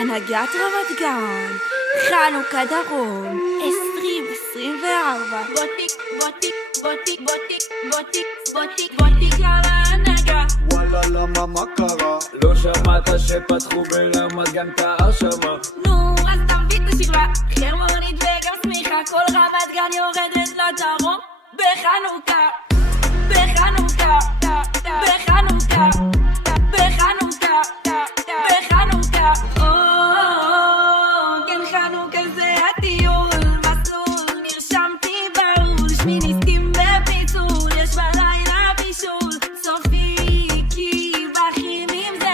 הנהגת רמת גן, חנוכה דרום, 2024. בוטיק על ההנהגה. וואלה למה מה קרה? לא שמעת שפתחו ברמת גן את ההרשמה? נו, אז תביא את השכבה, חרמונית וגם סמיכה, כל רמת גן יורדת לדרום בחנוכה. בחנוכה, בחנוכה, בחנוכה, בחנוכה. כן, חנוכה זה הטיול, מסלול, נרשמתי בהול, שמיניסטים בפיצול, יש בלילה בישול, סופי, כי בכינים זה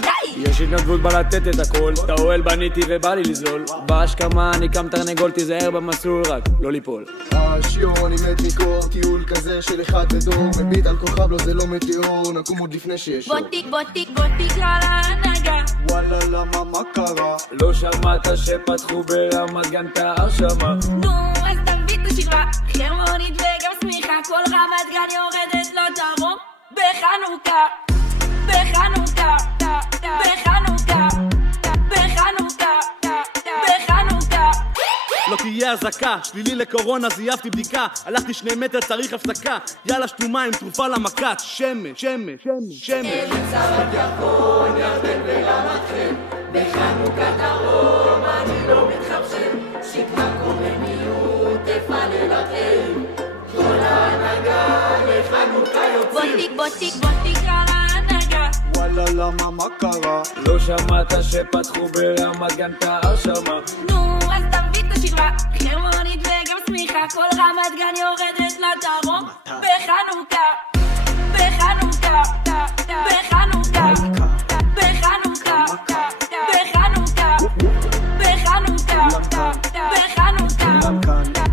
די. יש התנדבות בא לתת את הכל, את האוהל בניתי ובא לי לזלול, בהשכמה אני קם תרנגול, תיזהר במסלול רק לא ליפול. השיעור אני מת מקור, טיול כזה של אחד בדור, מביט על כוכב לו זה לא מטאור, נקום עוד לפני שיש אור. בוטיק על ההנהגה. וואלה למה מה קרה? לא שמעת שפתחו ברמת גן את ההרשמה? נו, אז תביא את השכבה, חרמונית וגם סמיכה, כל רמת גן יורדת לדרום בחנוכה. בחנוכה, בחנוכה, בחנוכה, בחנוכה. לא תהיה הזקה, שלילי לקורונה זייפתי בדיקה, הלכתי 2 מטר צריך הפסקה, יאללה שתו מים, תרופה למכת, שמש, שמש, שמש, שמש. צרת ירקון, ירדן ורמתכם, בחנוכה דרום אני לא מתחפשם, שקמה קוממיות תפעל לכם, כל ההנהגה לחנוכה יוצאים. בוטיק על ההנהגה. וואלה למה מה קרה? לא שמעת שפתחו ברמת גן את ההרשמה? נו, אז תביא את השכבה, חרמונית וגם סמיכה, כל רמת גן יורדת לדרום בחנוכה. בחנוכה, בחנוכה, בחנוכה, בחנוכה, בחנוכה, בחנוכה,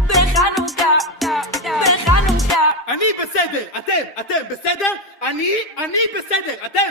בחנוכה, בחנוכה. אני בסדר, אתם בסדר? אני בסדר, אתם